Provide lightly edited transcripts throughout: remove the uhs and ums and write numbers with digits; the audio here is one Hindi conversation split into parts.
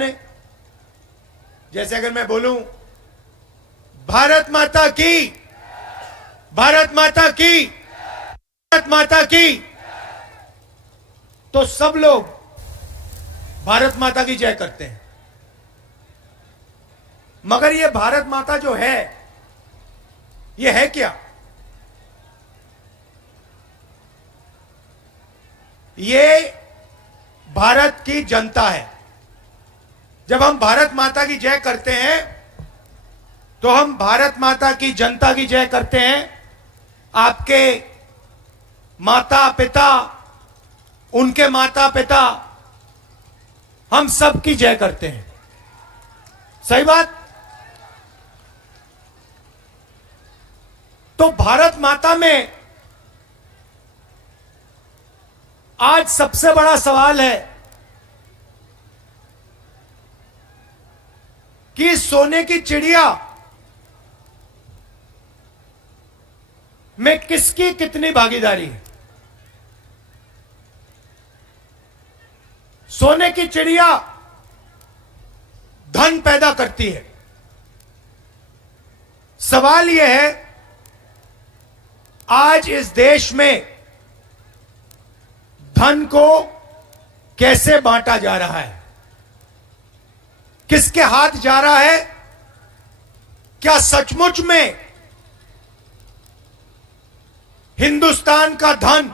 आपने? जैसे अगर मैं बोलूं भारत माता की, भारत माता की, भारत माता की, तो सब लोग भारत माता की जय करते हैं। मगर ये भारत माता जो है, ये है क्या? ये भारत की जनता है। जब हम भारत माता की जय करते हैं तो हम भारत माता की जनता की जय करते हैं। आपके माता पिता, उनके माता पिता, हम सब की जय करते हैं। सही बात? तो भारत माता में आज सबसे बड़ा सवाल है कि सोने की चिड़िया में किसकी कितनी भागीदारी है। सोने की चिड़िया धन पैदा करती है। सवाल यह है, आज इस देश में धन को कैसे बांटा जा रहा है? किसके हाथ जा रहा है? क्या सचमुच में हिंदुस्तान का धन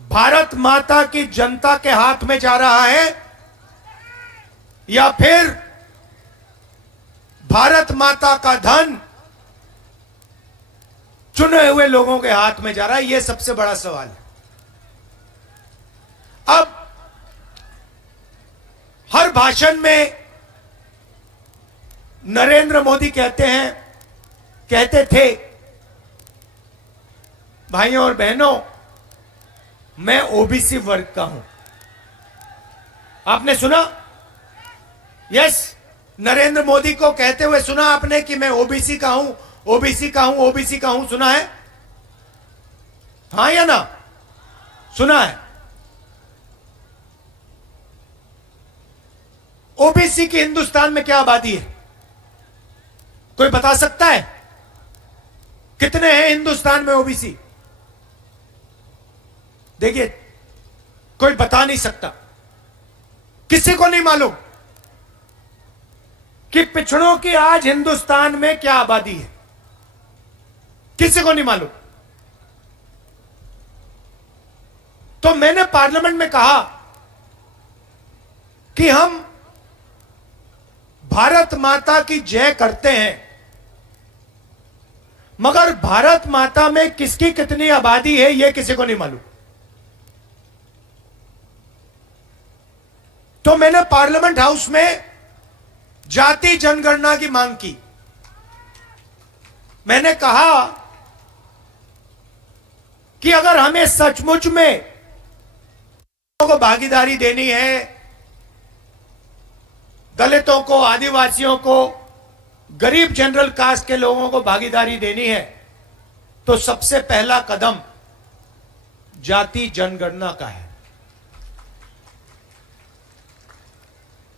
भारत माता की जनता के हाथ में जा रहा है, या फिर भारत माता का धन चुने हुए लोगों के हाथ में जा रहा है? यह सबसे बड़ा सवाल है। अब हर भाषण में नरेंद्र मोदी कहते थे, भाइयों और बहनों, मैं ओबीसी वर्ग का हूं। आपने सुना? यस, नरेंद्र मोदी को कहते हुए सुना आपने कि मैं ओबीसी का हूं, ओबीसी का हूं, ओबीसी का हूं? सुना है? हां या ना? सुना है। ओबीसी की हिंदुस्तान में क्या आबादी है? कोई बता सकता है? कितने हैं हिंदुस्तान में ओबीसी? देखिए, कोई बता नहीं सकता। किसी को नहीं मालूम कि पिछड़ों की आज हिंदुस्तान में क्या आबादी है। किसी को नहीं मालूम। तो मैंने पार्लियामेंट में कहा कि हम भारत माता की जय करते हैं, मगर भारत माता में किसकी कितनी आबादी है यह किसी को नहीं मालूम। तो मैंने पार्लियामेंट हाउस में जाति जनगणना की मांग की। मैंने कहा कि अगर हमें सचमुच में को भागीदारी देनी है, दलितों को, आदिवासियों को, गरीब जनरल कास्ट के लोगों को भागीदारी देनी है, तो सबसे पहला कदम जाति जनगणना का है।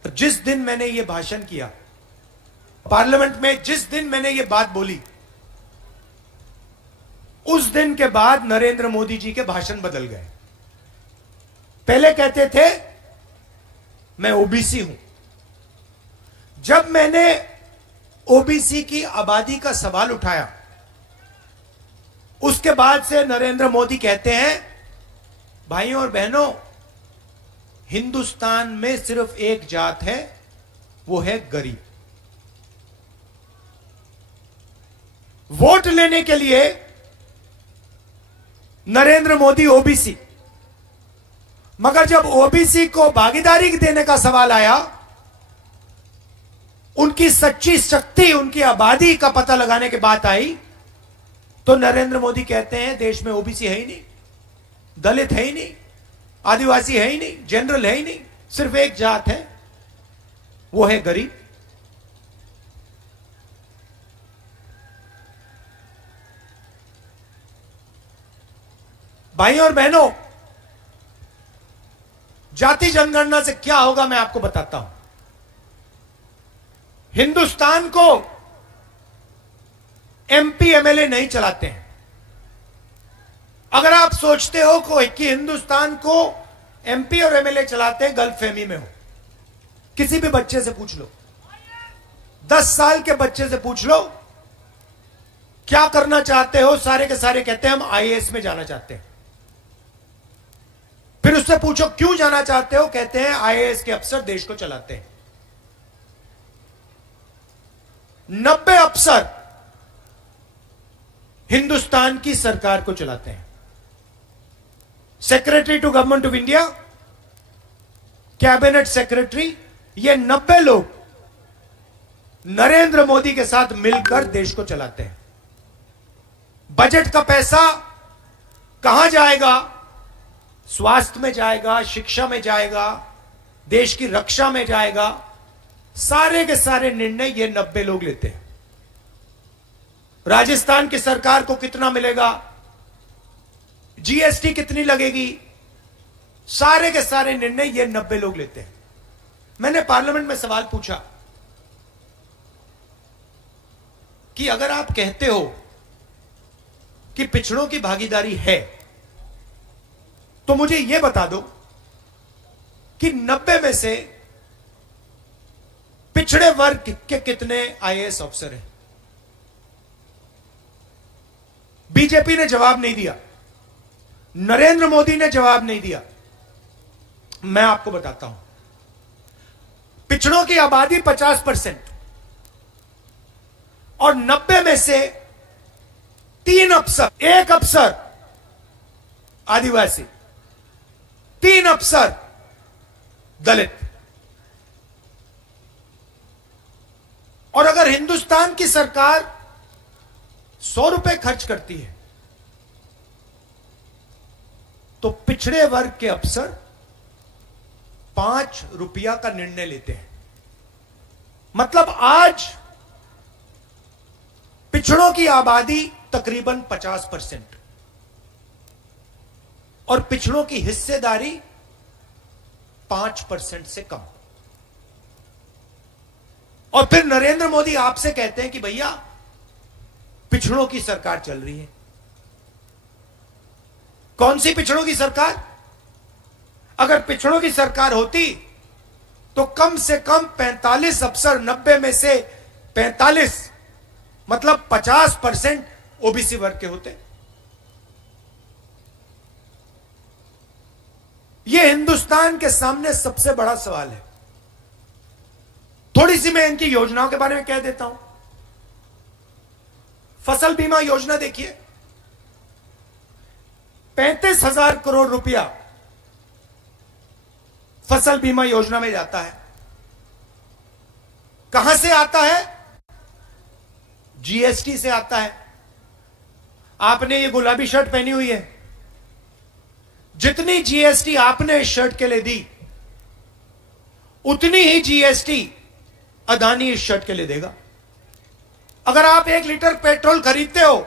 जिस दिन मैंने यह भाषण किया पार्लियामेंट में, जिस दिन मैंने यह बात बोली, उस दिन के बाद नरेंद्र मोदी जी के भाषण बदल गए। पहले कहते थे मैं ओबीसी हूं। जब मैंने ओबीसी की आबादी का सवाल उठाया, उसके बाद से नरेंद्र मोदी कहते हैं, भाइयों और बहनों, हिंदुस्तान में सिर्फ एक जात है, वो है गरीब। वोट लेने के लिए नरेंद्र मोदी ओबीसी, मगर जब ओबीसी को भागीदारी देने का सवाल आया, उनकी सच्ची शक्ति, उनकी आबादी का पता लगाने की बात आई, तो नरेंद्र मोदी कहते हैं देश में ओबीसी है ही नहीं, दलित है ही नहीं, आदिवासी है ही नहीं, जनरल है ही नहीं, सिर्फ एक जात है, वो है गरीब। भाइयों और बहनों, जाति जनगणना से क्या होगा मैं आपको बताता हूं। हिंदुस्तान को एमपी एमएलए नहीं चलाते हैं। अगर आप सोचते हो कि हिंदुस्तान को एमपी और एमएलए चलाते हैं, गलतफहमी में हो। किसी भी बच्चे से पूछ लो, 10 साल के बच्चे से पूछ लो क्या करना चाहते हो, सारे के सारे कहते हैं हम आईएएस में जाना चाहते हैं। फिर उससे पूछो क्यों जाना चाहते हो, कहते हैं आईएएस के अफसर देश को चलाते हैं। 90 अफसर हिंदुस्तान की सरकार को चलाते हैं। Secretary to government of India, cabinet secretary, ये 90 लोग नरेंद्र मोदी के साथ मिलकर देश को चलाते हैं। बजट का पैसा कहां जाएगा? स्वास्थ्य में जाएगा, शिक्षा में जाएगा, देश की रक्षा में जाएगा। सारे के सारे निर्णय ये 90 लोग लेते हैं। राजस्थान की सरकार को कितना मिलेगा, जीएसटी कितनी लगेगी, सारे के सारे निर्णय ये 90 लोग लेते हैं। मैंने पार्लियामेंट में सवाल पूछा कि अगर आप कहते हो कि पिछड़ों की भागीदारी है, तो मुझे यह बता दो कि 90 में से पिछड़े वर्ग के कितने आईएएस अफसर हैं? बीजेपी ने जवाब नहीं दिया, नरेंद्र मोदी ने जवाब नहीं दिया। मैं आपको बताता हूं, पिछड़ों की आबादी 50% और 90 में से 3 अफसर, 1 अफसर आदिवासी, 3 अफसर दलित। और अगर हिंदुस्तान की सरकार 100 रुपए खर्च करती है तो पिछड़े वर्ग के अफसर 5 रुपया का निर्णय लेते हैं। मतलब आज पिछड़ों की आबादी तकरीबन 50% और पिछड़ों की हिस्सेदारी 5% से कम। और फिर नरेंद्र मोदी आपसे कहते हैं कि भैया पिछड़ों की सरकार चल रही है। कौन सी पिछड़ों की सरकार? अगर पिछड़ों की सरकार होती तो कम से कम 45 अफसर, 90 में से 45 मतलब 50% ओबीसी वर्ग के होते। यह हिंदुस्तान के सामने सबसे बड़ा सवाल है। थोड़ी सी मैं इनकी योजनाओं के बारे में कह देता हूं। फसल बीमा योजना देखिए, 35,000 करोड़ रुपया फसल बीमा योजना में जाता है। कहां से आता है? जीएसटी से आता है। आपने ये गुलाबी शर्ट पहनी हुई है, जितनी जीएसटी आपने इस शर्ट के लिए दी उतनी ही जीएसटी अदानी इस शर्ट के लिए देगा। अगर आप 1 लीटर पेट्रोल खरीदते हो,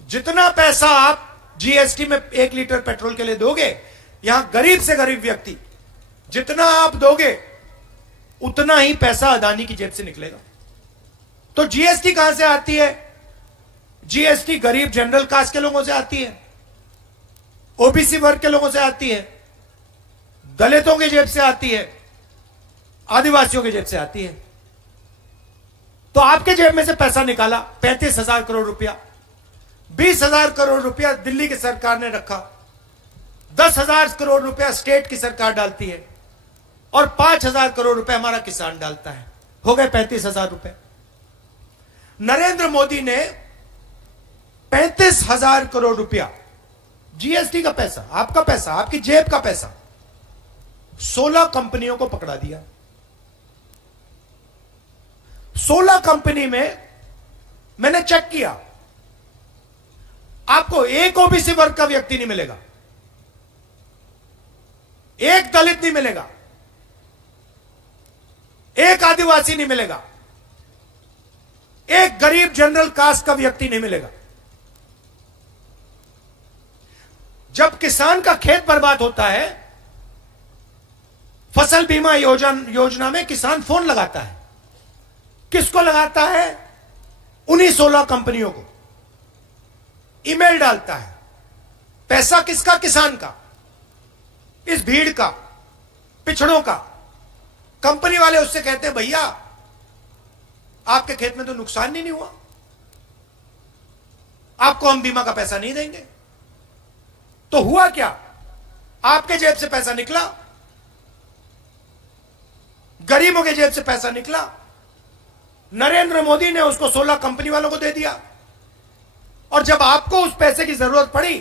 जितना पैसा आप जीएसटी में 1 लीटर पेट्रोल के लिए दोगे, यहां गरीब से गरीब व्यक्ति जितना आप दोगे उतना ही पैसा अदानी की जेब से निकलेगा। तो जीएसटी कहां से आती है? जीएसटी गरीब जनरल कास्ट के लोगों से आती है, ओबीसी वर्ग के लोगों से आती है, दलितों की जेब से आती है, आदिवासियों की जेब से आती है। तो आपके जेब में से पैसा निकाला 35,000 करोड़ रुपया, 20,000 करोड़ रुपया दिल्ली की सरकार ने रखा, 10,000 करोड़ रुपया स्टेट की सरकार डालती है और 5,000 करोड़ रुपया हमारा किसान डालता है। हो गए 35,000 रुपए। नरेंद्र मोदी ने 35,000 करोड़ रुपया जीएसटी का पैसा, आपका पैसा, आपकी जेब का पैसा 16 कंपनियों को पकड़ा दिया। 16 कंपनी में मैंने चेक किया, आपको एक ओबीसी वर्ग का व्यक्ति नहीं मिलेगा, एक दलित नहीं मिलेगा, एक आदिवासी नहीं मिलेगा, एक गरीब जनरल कास्ट का व्यक्ति नहीं मिलेगा। जब किसान का खेत बर्बाद होता है फसल बीमा योजना में किसान फोन लगाता है, किसको लगाता है? उन्हीं 16 कंपनियों को ईमेल डालता है। पैसा किसका? किसान का, इस भीड़ का, पिछड़ों का। कंपनी वाले उससे कहते हैं भैया आपके खेत में तो नुकसान ही नहीं हुआ, आपको हम बीमा का पैसा नहीं देंगे। तो हुआ क्या? आपके जेब से पैसा निकला, गरीबों के जेब से पैसा निकला। नरेंद्र मोदी ने उसको 16 कंपनी वालों को दे दिया, और जब आपको उस पैसे की जरूरत पड़ी,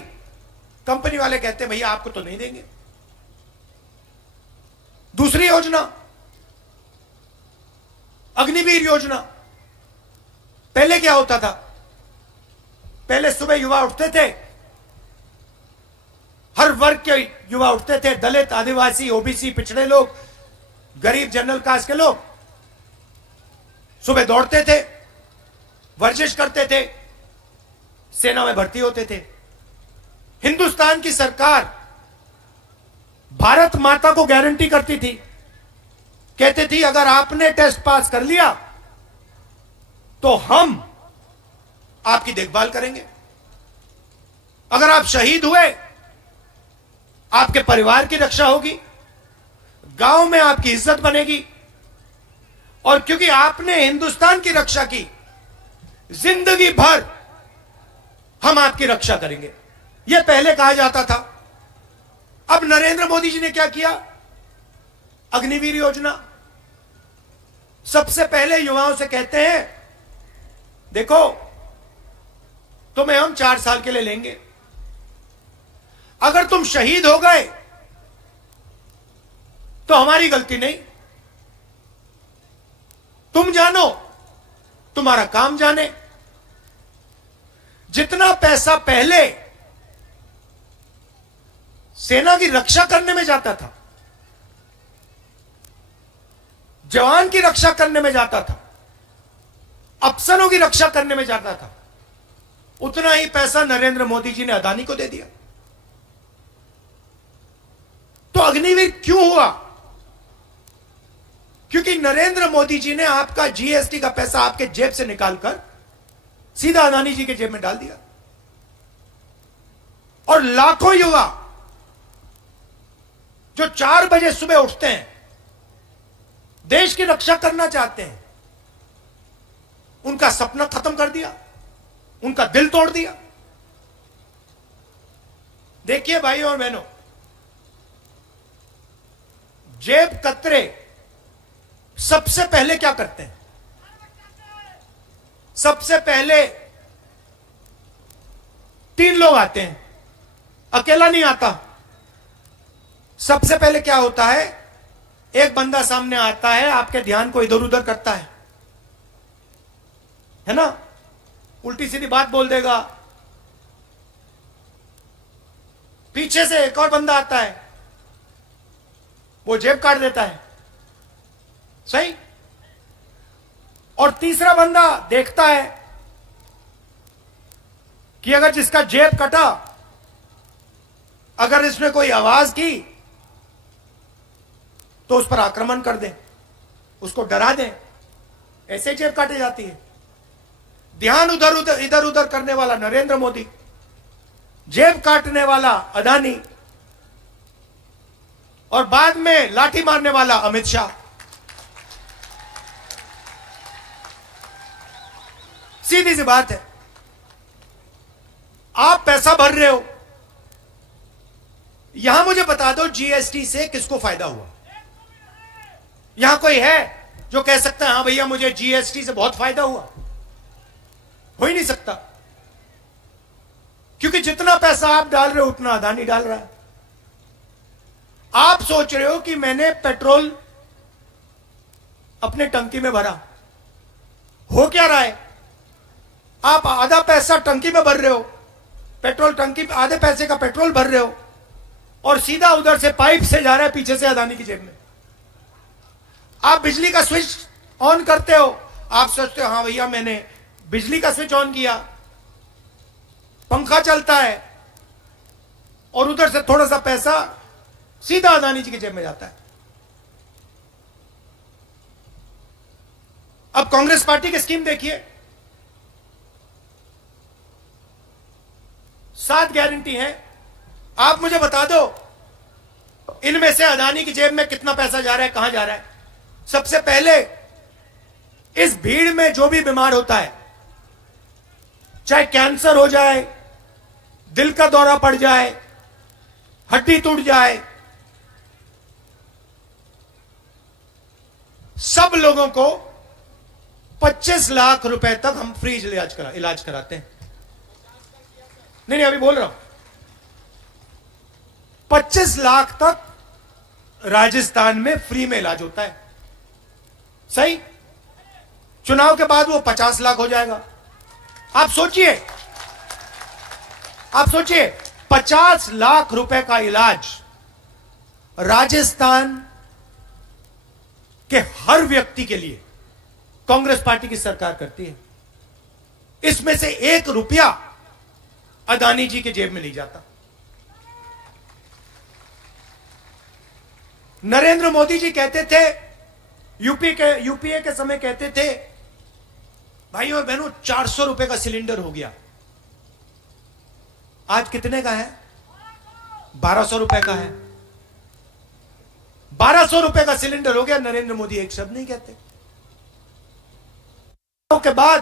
कंपनी वाले कहते हैं भैया आपको तो नहीं देंगे। दूसरी योजना, अग्निवीर योजना। पहले क्या होता था? पहले सुबह युवा उठते थे, हर वर्ग के युवा उठते थे, दलित, आदिवासी, ओबीसी, पिछड़े लोग, गरीब, जनरल कास्ट के लोग सुबह दौड़ते थे, वर्जिश करते थे, सेना में भर्ती होते थे। हिंदुस्तान की सरकार भारत माता को गारंटी करती थी, कहती थी अगर आपने टेस्ट पास कर लिया तो हम आपकी देखभाल करेंगे, अगर आप शहीद हुए आपके परिवार की रक्षा होगी, गांव में आपकी इज्जत बनेगी, और क्योंकि आपने हिंदुस्तान की रक्षा की, जिंदगी भर हम आपकी रक्षा करेंगे। यह पहले कहा जाता था। अब नरेंद्र मोदी जी ने क्या किया? अग्निवीर योजना। सबसे पहले युवाओं से कहते हैं देखो तुम्हें हम 4 साल के लिए लेंगे, अगर तुम शहीद हो गए तो हमारी गलती नहीं, तुम जानो, तुम्हारा काम जाने। जितना पैसा पहले सेना की रक्षा करने में जाता था, जवान की रक्षा करने में जाता था, अफसरों की रक्षा करने में जाता था, उतना ही पैसा नरेंद्र मोदी जी ने अदानी को दे दिया। तो अग्निवीर क्यों हुआ? क्योंकि नरेंद्र मोदी जी ने आपका जीएसटी का पैसा आपके जेब से निकालकर सीधा अदानी जी के जेब में डाल दिया, और लाखों युवा जो 4 बजे सुबह उठते हैं, देश की रक्षा करना चाहते हैं, उनका सपना खत्म कर दिया, उनका दिल तोड़ दिया। देखिए भाइयों और बहनों, जेब कतरे सबसे पहले क्या करते हैं? सबसे पहले 3 लोग आते हैं, अकेला नहीं आता। सबसे पहले क्या होता है? एक बंदा सामने आता है, आपके ध्यान को इधर उधर करता है ना, उल्टी सीधी बात बोल देगा। पीछे से एक और बंदा आता है, वो जेब काट देता है, सही। और तीसरा बंदा देखता है कि अगर जिसका जेब कटा, अगर इसने कोई आवाज की तो उस पर आक्रमण कर दें, उसको डरा दें। ऐसे जेब काटी जाती है। ध्यान इधर उधर करने वाला नरेंद्र मोदी, जेब काटने वाला अदानी, और बाद में लाठी मारने वाला अमित शाह। सीधी सी बात है, आप पैसा भर रहे हो, यहां मुझे बता दो जीएसटी से किसको फायदा हुआ? यहां कोई है जो कह सकता है हां भैया मुझे जीएसटी से बहुत फायदा हुआ? हो ही नहीं सकता, क्योंकि जितना पैसा आप डाल रहे हो उतना अदानी डाल रहा है। आप सोच रहे हो कि मैंने पेट्रोल अपने टंकी में भरा, हो क्या रहा है? आप आधा पैसा टंकी में भर रहे हो, पेट्रोल टंकी आधे पैसे का पेट्रोल भर रहे हो, और सीधा उधर से पाइप से जा रहा है पीछे से अदानी की जेब में। आप बिजली का स्विच ऑन करते हो, आप सोचते हो हाँ भैया मैंने बिजली का स्विच ऑन किया, पंखा चलता है, और उधर से थोड़ा सा पैसा सीधा अदानी जी की जेब में जाता है। अब कांग्रेस पार्टी की स्कीम देखिए, 7 गारंटी है। आप मुझे बता दो इनमें से अदानी की जेब में कितना पैसा जा रहा है, कहां जा रहा है? सबसे पहले इस भीड़ में जो भी बीमार होता है, चाहे कैंसर हो जाए, दिल का दौरा पड़ जाए, हड्डी टूट जाए, सब लोगों को 25 लाख रुपए तक हम फ्री इलाज कराते हैं। नहीं अभी बोल रहा हूं, 25 लाख तक राजस्थान में फ्री में इलाज होता है। सही, चुनाव के बाद वो 50 लाख हो जाएगा। आप सोचिए 50 लाख रुपए का इलाज राजस्थान के हर व्यक्ति के लिए कांग्रेस पार्टी की सरकार करती है। इसमें से 1 रुपया अदानी जी के जेब में नहीं जाता। नरेंद्र मोदी जी कहते थे, यूपीए के समय कहते थे, भाइयों और बहनों 400 रुपए का सिलेंडर हो गया। आज कितने का है? 1200 रुपए का है। 1200 रुपए का सिलेंडर हो गया। नरेंद्र मोदी एक शब्द नहीं कहते। के बाद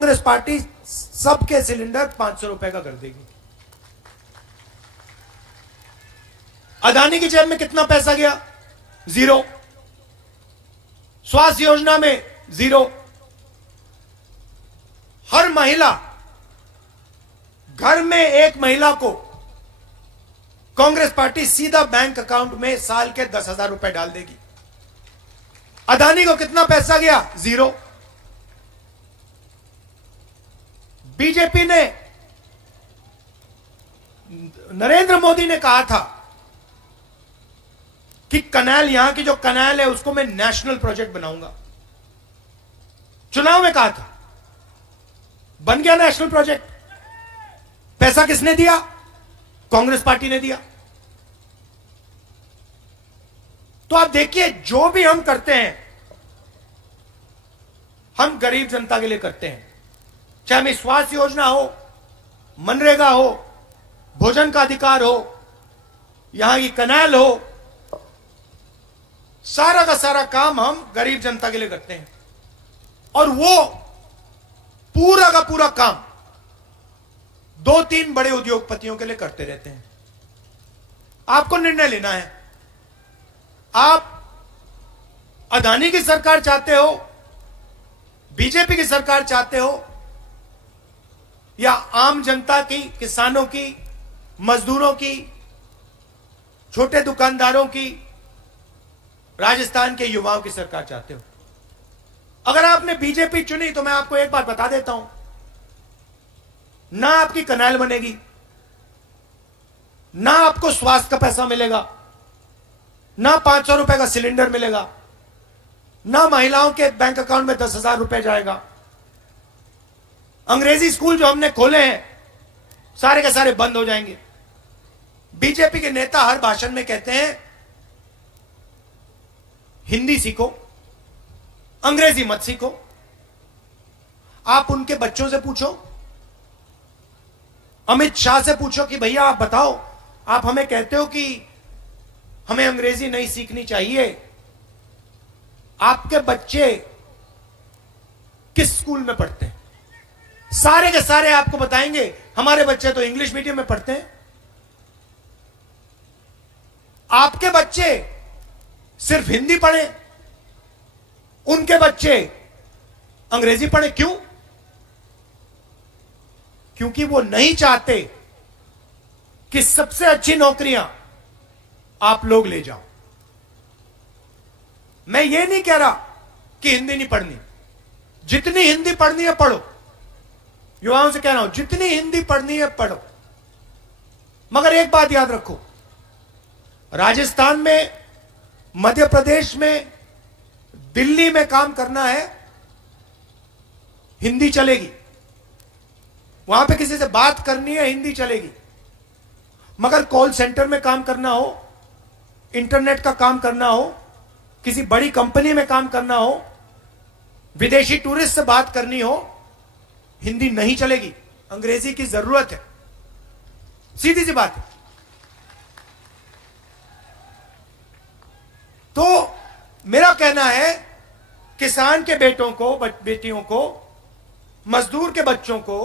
कांग्रेस पार्टी सबके सिलेंडर 500 रुपए का कर देगी। अदानी की जेब में कितना पैसा गया? 0। स्वास्थ्य योजना में 0। हर महिला, घर में एक महिला को कांग्रेस पार्टी सीधा बैंक अकाउंट में साल के 10,000 रुपए डाल देगी। अदानी को कितना पैसा गया? 0। बीजेपी ने, नरेंद्र मोदी ने कहा था कि कनाल, यहां की जो कनाल है उसको मैं नेशनल प्रोजेक्ट बनाऊंगा। चुनाव में कहा था, बन गया नेशनल प्रोजेक्ट। पैसा किसने दिया? कांग्रेस पार्टी ने दिया। तो आप देखिए, जो भी हम करते हैं हम गरीब जनता के लिए करते हैं। चाहे में स्वास्थ्य योजना हो, मनरेगा हो, भोजन का अधिकार हो, यहां की कनाल हो, सारा का सारा काम हम गरीब जनता के लिए करते हैं। और वो पूरा का पूरा काम 2-3 बड़े उद्योगपतियों के लिए करते रहते हैं। आपको निर्णय लेना है, आप अदानी की सरकार चाहते हो, बीजेपी की सरकार चाहते हो, या आम जनता की, किसानों की, मजदूरों की, छोटे दुकानदारों की, राजस्थान के युवाओं की सरकार चाहते हो। अगर आपने बीजेपी चुनी तो मैं आपको एक बात बता देता हूं, ना आपकी कनाल बनेगी, ना आपको स्वास्थ्य का पैसा मिलेगा, ना 500 रुपए का सिलेंडर मिलेगा, ना महिलाओं के बैंक अकाउंट में 10,000 रुपए जाएगा। अंग्रेजी स्कूल जो हमने खोले हैं सारे के सारे बंद हो जाएंगे। बीजेपी के नेता हर भाषण में कहते हैं हिंदी सीखो, अंग्रेजी मत सीखो। आप उनके बच्चों से पूछो, अमित शाह से पूछो कि भैया आप बताओ, आप हमें कहते हो कि हमें अंग्रेजी नहीं सीखनी चाहिए, आपके बच्चे किस स्कूल में पढ़ते हैं? सारे के सारे आपको बताएंगे हमारे बच्चे तो इंग्लिश मीडियम में पढ़ते हैं। आपके बच्चे सिर्फ हिंदी पढ़े, उनके बच्चे अंग्रेजी पढ़े। क्यों? क्योंकि वो नहीं चाहते कि सबसे अच्छी नौकरियां आप लोग ले जाओ। मैं ये नहीं कह रहा कि हिंदी नहीं पढ़नी, जितनी हिंदी पढ़नी है पढ़ो। युवाओं से कह रहा हूं जितनी हिंदी पढ़नी है पढ़ो, मगर एक बात याद रखो, राजस्थान में, मध्य प्रदेश में, दिल्ली में काम करना है हिंदी चलेगी, वहां पे किसी से बात करनी है हिंदी चलेगी, मगर कॉल सेंटर में काम करना हो, इंटरनेट का काम करना हो, किसी बड़ी कंपनी में काम करना हो, विदेशी टूरिस्ट से बात करनी हो, हिंदी नहीं चलेगी, अंग्रेजी की जरूरत है, सीधी सी बात है। तो मेरा कहना है, किसान के बेटों को, बेटियों को, मजदूर के बच्चों को,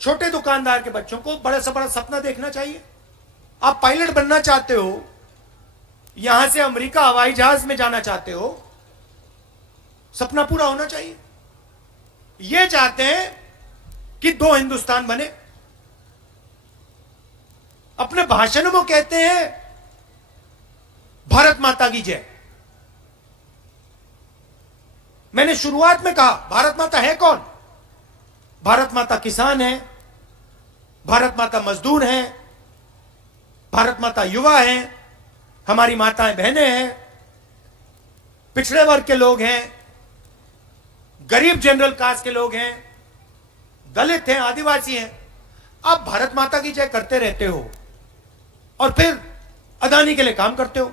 छोटे दुकानदार के बच्चों को बड़ा से बड़ा सपना देखना चाहिए। आप पायलट बनना चाहते हो, यहां से अमेरिका हवाई जहाज में जाना चाहते हो, सपना पूरा होना चाहिए। ये चाहते हैं कि दो हिंदुस्तान बने। अपने भाषण में कहते हैं भारत माता की जय। मैंने शुरुआत में कहा भारत माता है कौन? भारत माता किसान है, भारत माता मजदूर है, भारत माता युवा है, हमारी माताएं बहनें हैं, पिछड़े वर्ग के लोग हैं, गरीब जनरल कास्ट के लोग हैं, दलित हैं, आदिवासी हैं। आप भारत माता की जय करते रहते हो और फिर अदानी के लिए काम करते हो।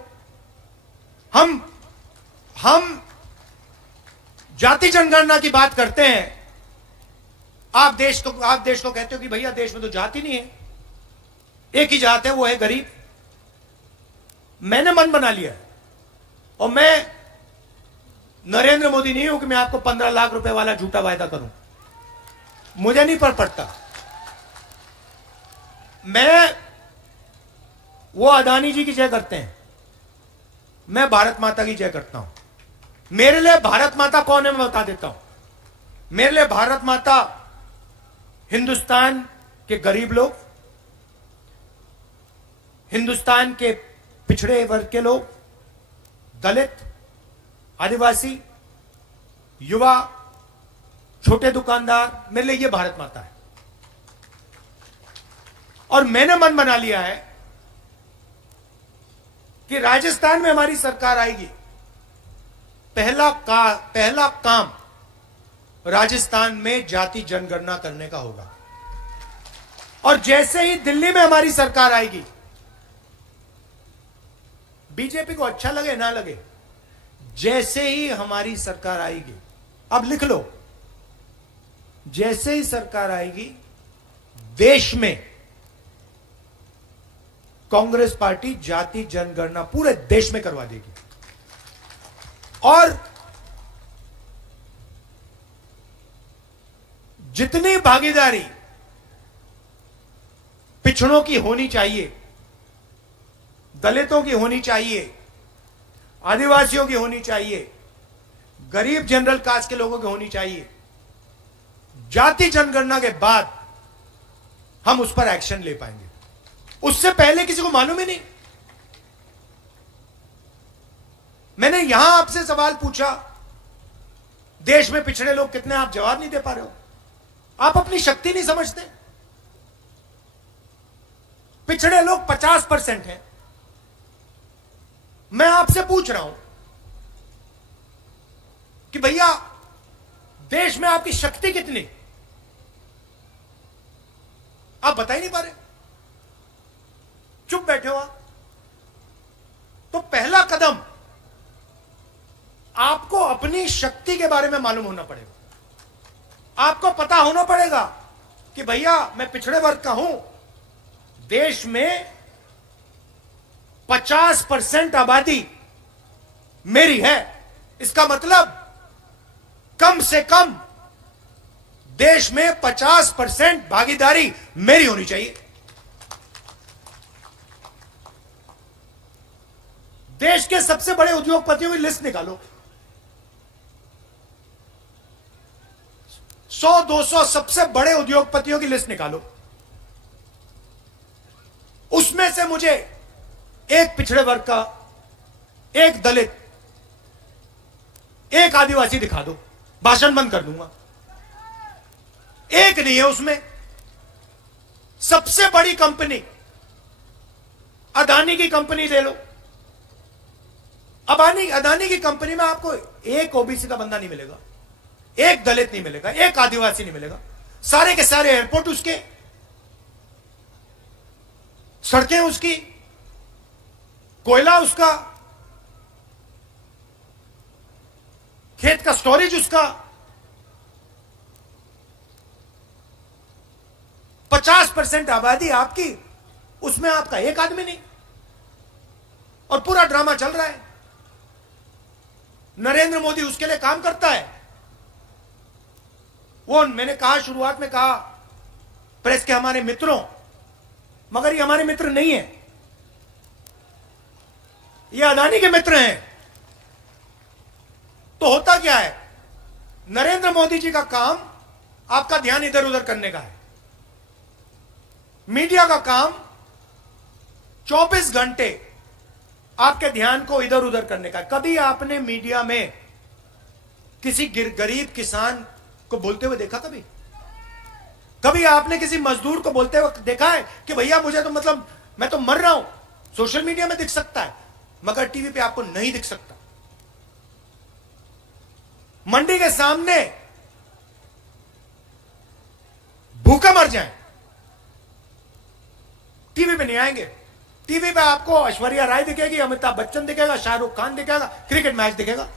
हम जाति जनगणना की बात करते हैं, आप देश को कहते हो कि भैया देश में तो जाति नहीं है, एक ही जात है, वो है गरीब। मैंने मन बना लिया है, और मैं नरेंद्र मोदी नहीं हूं कि मैं आपको 15 लाख रुपए वाला झूठा वायदा करूं, मुझे नहीं पड़ता। मैं, वो अदानी जी की जय करते हैं, मैं भारत माता की जय करता हूं। मेरे लिए भारत माता कौन है मैं बता देता हूं। मेरे लिए भारत माता हिंदुस्तान के गरीब लोग, हिंदुस्तान के पिछड़े वर्ग के लोग, दलित, आदिवासी, युवा, छोटे दुकानदार, मेरे लिए ये भारत माता है। और मैंने मन बना लिया है कि राजस्थान में हमारी सरकार आएगी, पहला काम राजस्थान में जाति जनगणना करने का होगा। और जैसे ही दिल्ली में हमारी सरकार आएगी, बीजेपी को अच्छा लगे ना लगे, जैसे ही हमारी सरकार आएगी, अब लिख लो, जैसे ही सरकार आएगी, देश में कांग्रेस पार्टी जाति जनगणना पूरे देश में करवा देगी। और जितनी भागीदारी पिछड़ों की होनी चाहिए, दलितों की होनी चाहिए, आदिवासियों की होनी चाहिए, गरीब जनरल कास्ट के लोगों की होनी चाहिए, जाति जनगणना के बाद हम उस पर एक्शन ले पाएंगे। उससे पहले किसी को मालूम ही नहीं। मैंने यहां आपसे सवाल पूछा, देश में पिछड़े लोग कितने, आप जवाब नहीं दे पा रहे हो। आप अपनी शक्ति नहीं समझते। पिछड़े लोग 50% हैं। मैं आपसे पूछ रहा हूं कि भैया देश में आपकी शक्ति कितनी, आप बता ही नहीं पा रहे, चुप बैठे हो आप। तो पहला कदम, आपको अपनी शक्ति के बारे में मालूम होना पड़ेगा। आपको पता होना पड़ेगा कि भैया मैं पिछड़े वर्ग का हूं, देश में 50% आबादी मेरी है, इसका मतलब कम से कम देश में 50% भागीदारी मेरी होनी चाहिए। देश के सबसे बड़े उद्योगपतियों की लिस्ट निकालो, 100-200 सबसे बड़े उद्योगपतियों की लिस्ट निकालो, उसमें से मुझे एक पिछड़े वर्ग का, एक दलित, एक आदिवासी दिखा दो, भाषण बंद कर दूंगा। एक नहीं है उसमें। सबसे बड़ी कंपनी अदानी की कंपनी ले लो, अदानी की कंपनी में आपको एक ओबीसी का बंदा नहीं मिलेगा, एक दलित नहीं मिलेगा, एक आदिवासी नहीं मिलेगा। सारे के सारे एयरपोर्ट उसके, सड़कें उसकी, कोयला उसका, खेत का स्टोरेज उसका, 50% आबादी आपकी, उसमें आपका एक आदमी नहीं, और पूरा ड्रामा चल रहा है। नरेंद्र मोदी उसके लिए काम करता है। वो मैंने कहा, शुरुआत में कहा, प्रेस के हमारे मित्रों, मगर ये हमारे मित्र नहीं है, ये अदानी के मित्र हैं। तो होता क्या है, नरेंद्र मोदी जी का काम आपका ध्यान इधर उधर करने का है। मीडिया का काम 24 घंटे आपके ध्यान को इधर उधर करने का है। कभी आपने मीडिया में किसी गरीब किसान को बोलते हुए देखा? कभी आपने किसी मजदूर को बोलते हुए देखा है कि भैया मुझे तो मतलब मैं तो मर रहा हूं? सोशल मीडिया में दिख सकता है, मगर टीवी पे आपको नहीं दिख सकता। मंडी के सामने भूखे मर जाएं, टीवी पे नहीं आएंगे। टीवी पे आपको ऐश्वर्या राय दिखेगी, अमिताभ बच्चन दिखेगा, शाहरुख खान दिखेगा, क्रिकेट मैच दिखेगा।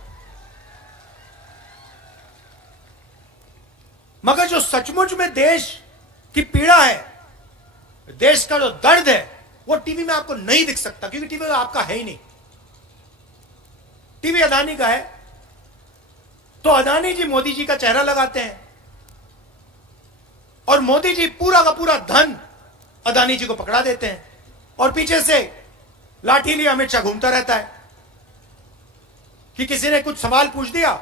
मगर जो सचमुच में देश की पीड़ा है, देश का जो दर्द है, वो टीवी में आपको नहीं दिख सकता, क्योंकि टीवी आपका है ही नहीं। टीवी अदानी का है, तो अदानी जी मोदी जी का चेहरा लगाते हैं, और मोदी जी पूरा का पूरा धन अदानी जी को पकड़ा देते हैं, और पीछे से लाठी लिए अमित शाह घूमता रहता है कि किसी ने कुछ सवाल पूछ दिया